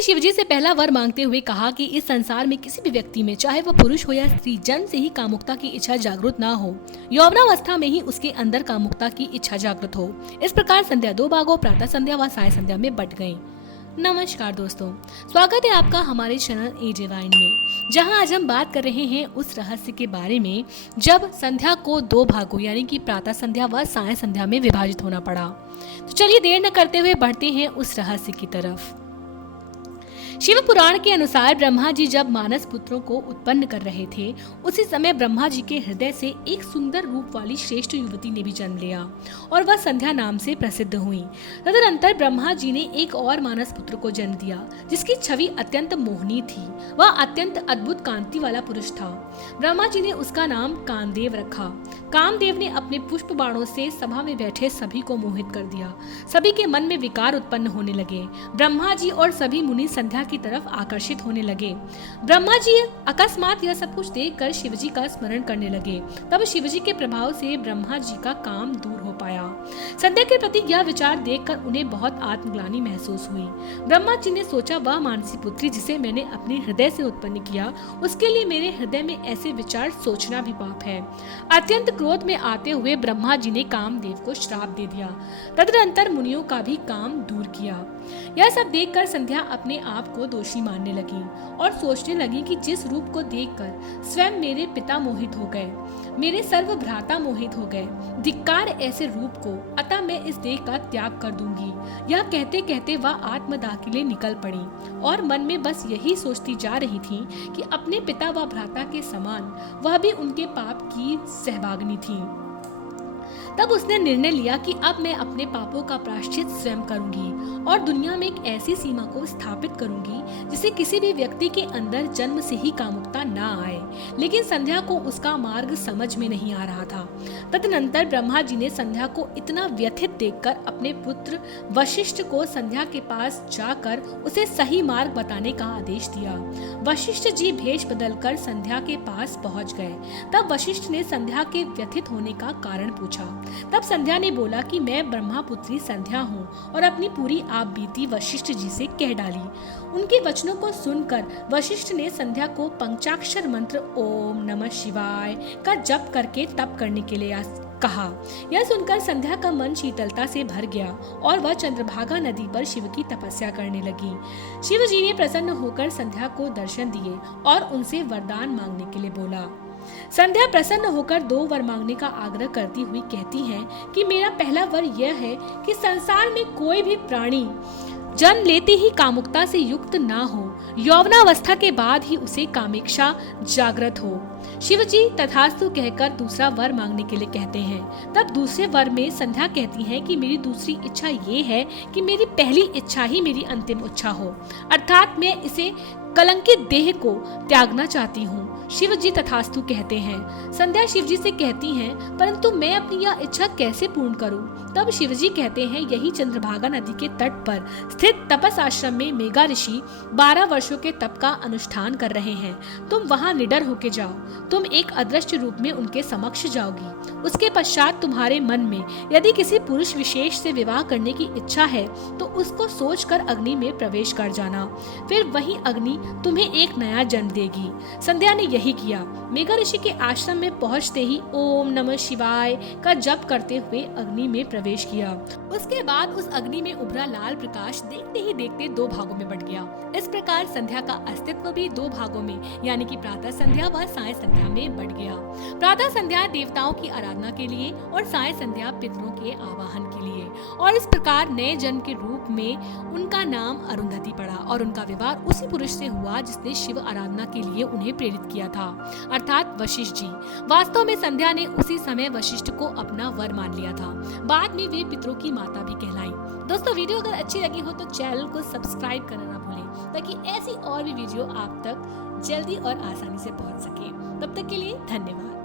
ने शिवजी से पहला वर मांगते हुए कहा कि इस संसार में किसी भी व्यक्ति में, चाहे वह पुरुष हो या स्त्री, जन्म से ही कामुकता की इच्छा जागृत ना हो। यौवनावस्था में ही उसके अंदर कामुकता की इच्छा जागृत हो। इस प्रकार संध्या दो भागों, प्रातः संध्या व साय संध्या में बट गई। नमस्कार दोस्तों, स्वागत है आपका हमारे चैनल एजे वाइन में, जहां आज हम बात कर रहे हैं उस रहस्य के बारे में जब संध्या को दो भागों यानी कि प्रातः संध्या व साय संध्या में विभाजित होना पड़ा। तो चलिए देर न करते हुए बढ़ते हैं उस रहस्य की तरफ। शिव पुराण के अनुसार ब्रह्मा जी जब मानस पुत्रों को उत्पन्न कर रहे थे, उसी समय ब्रह्मा जी के हृदय से एक सुंदर रूप वाली श्रेष्ठ युवती ने भी जन्म लिया और वह संध्या नाम से प्रसिद्ध हुई। तदनंतर ब्रह्मा जी ने एक और मानस पुत्र को जन्म दिया, जिसकी छवि अत्यंत मोहनीय थी। वह अत्यंत अद्भुत कांति वाला पुरुष था। ब्रह्मा जी ने उसका नाम कामदेव रखा। कामदेव ने अपने पुष्प बाणों से सभा में बैठे सभी को मोहित कर दिया। सभी के मन में विकार उत्पन्न होने लगे। ब्रह्मा जी और सभी मुनि संध्या की तरफ आकर्षित होने लगे। ब्रह्मा जी अकस्मात यह सब कुछ देखकर शिवजी का स्मरण करने लगे। तब शिवजी के प्रभाव से ब्रह्मा जी का काम दूर हो पाया। संध्या के प्रति यह विचार देखकर उन्हें बहुत आत्मग्लानि महसूस हुई। ब्रह्मा जी ने सोचा, वह मानसी पुत्री जिसे मैंने अपने हृदय से उत्पन्न किया, उसके लिए मेरे हृदय में ऐसे विचार सोचना भी पाप है। अत्यंत क्रोध में आते हुए ब्रह्मा जी ने कामदेव को श्राप दे दिया। तदनंतर मुनियों का भी काम दूर किया। यह सब देखकर संध्या अपने आप को दोषी मानने लगी और सोचने लगी कि जिस रूप को देखकर स्वयं मेरे पिता मोहित हो गए, मेरे सर्व भ्राता मोहित हो गए, धिक्कार ऐसे रूप को, अतः मैं इस देह का त्याग कर दूंगी। यह कहते कहते वह आत्मदाह के लिए निकल पड़ी और मन में बस यही सोचती जा रही थी कि अपने पिता व भ्राता के समान वह भी उनके पाप की सहभागिनी थी। तब उसने निर्णय लिया कि अब मैं अपने पापों का प्रायश्चित स्वयं करूंगी और दुनिया में एक ऐसी सीमा को स्थापित करूंगी जिसे किसी भी व्यक्ति के अंदर जन्म से ही कामुकता ना आए। लेकिन संध्या को उसका मार्ग समझ में नहीं आ रहा था। तदनंतर ब्रह्मा जी ने संध्या को इतना व्यथित देखकर अपने पुत्र वशिष्ठ को संध्या के पास जाकर उसे सही मार्ग बताने का आदेश दिया। वशिष्ठ जी भेष बदलकर संध्या के पास पहुंच गए। तब वशिष्ठ ने संध्या के व्यथित होने का कारण पूछा। तब संध्या ने बोला कि मैं ब्रह्मा पुत्री संध्या हूँ और अपनी पूरी आप बीती वशिष्ठ जी से कह डाली। उनके वचनों को सुनकर वशिष्ठ ने संध्या को पंचाक्षर मंत्र ओम नमः शिवाय का जप करके तप करने के लिए कहा। यह सुनकर संध्या का मन शीतलता से भर गया और वह चंद्रभागा नदी पर शिव की तपस्या करने लगी। शिव जी ने प्रसन्न होकर संध्या को दर्शन दिए और उनसे वरदान मांगने के लिए बोला। संध्या प्रसन्न होकर दो वर मांगने का आग्रह करती हुई कहती है कि मेरा पहला वर यह है कि संसार में कोई भी प्राणी जन्म लेते ही कामुकता से युक्त ना हो, यौवनावस्था के बाद ही उसे कामेक्षा जागृत हो। शिवजी तथास्तु कहकर दूसरा वर मांगने के लिए कहते हैं। तब दूसरे वर में संध्या कहती है कि मेरी दूसरी इच्छा ये है कि मेरी पहली इच्छा ही मेरी अंतिम इच्छा हो, अर्थात मैं इसे कलंकित देह को त्यागना चाहती हूँ। शिवजी तथास्तु कहते हैं। संध्या शिवजी से कहती हैं, परंतु मैं अपनी यह इच्छा कैसे पूर्ण करूँ? तब शिवजी कहते हैं, यही चंद्रभागा नदी के तट पर स्थित तपस आश्रम में मेघा ऋषि 12 वर्षों के तप का अनुष्ठान कर रहे हैं। तुम वहाँ निडर होके जाओ। तुम एक अदृश्य रूप में उनके समक्ष जाओगी। उसके पश्चात तुम्हारे मन में यदि किसी पुरुष विशेष से विवाह करने की इच्छा है तो उसको सोचकर अग्नि में प्रवेश कर जाना। फिर वही अग्नि तुम्हें एक नया जन्म देगी। संध्या ने यही किया। मेघा ऋषि के आश्रम में पहुंचते ही ओम नमः शिवाय का जप करते हुए अग्नि में प्रवेश किया। उसके बाद उस अग्नि में उभरा लाल प्रकाश देखते ही देखते दो भागों में बट गया। इस प्रकार संध्या का अस्तित्व भी दो भागों में यानी कि प्रातः संध्या व साय संध्या में बट गया। प्रातः संध्या देवताओं की आराधना के लिए और साय संध्या पितरों के आवाहन के लिए। और इस प्रकार नए जन्म के रूप में उनका नाम अरुंधति पड़ा और उनका विवाह उसी पुरुष से हुआ जिसने शिव आराधना के लिए उन्हें प्रेरित किया था, अर्थात वशिष्ठ जी। वास्तव में संध्या ने उसी समय वशिष्ठ को अपना वर मान लिया था। बाद में वे पितरों की माता भी कहलाई। दोस्तों, वीडियो अगर अच्छी लगी हो तो चैनल को सब्सक्राइब करना ना भूलें, ताकि ऐसी और भी वीडियो आप तक जल्दी और आसानी से पहुंच सके। तब तक के लिए धन्यवाद।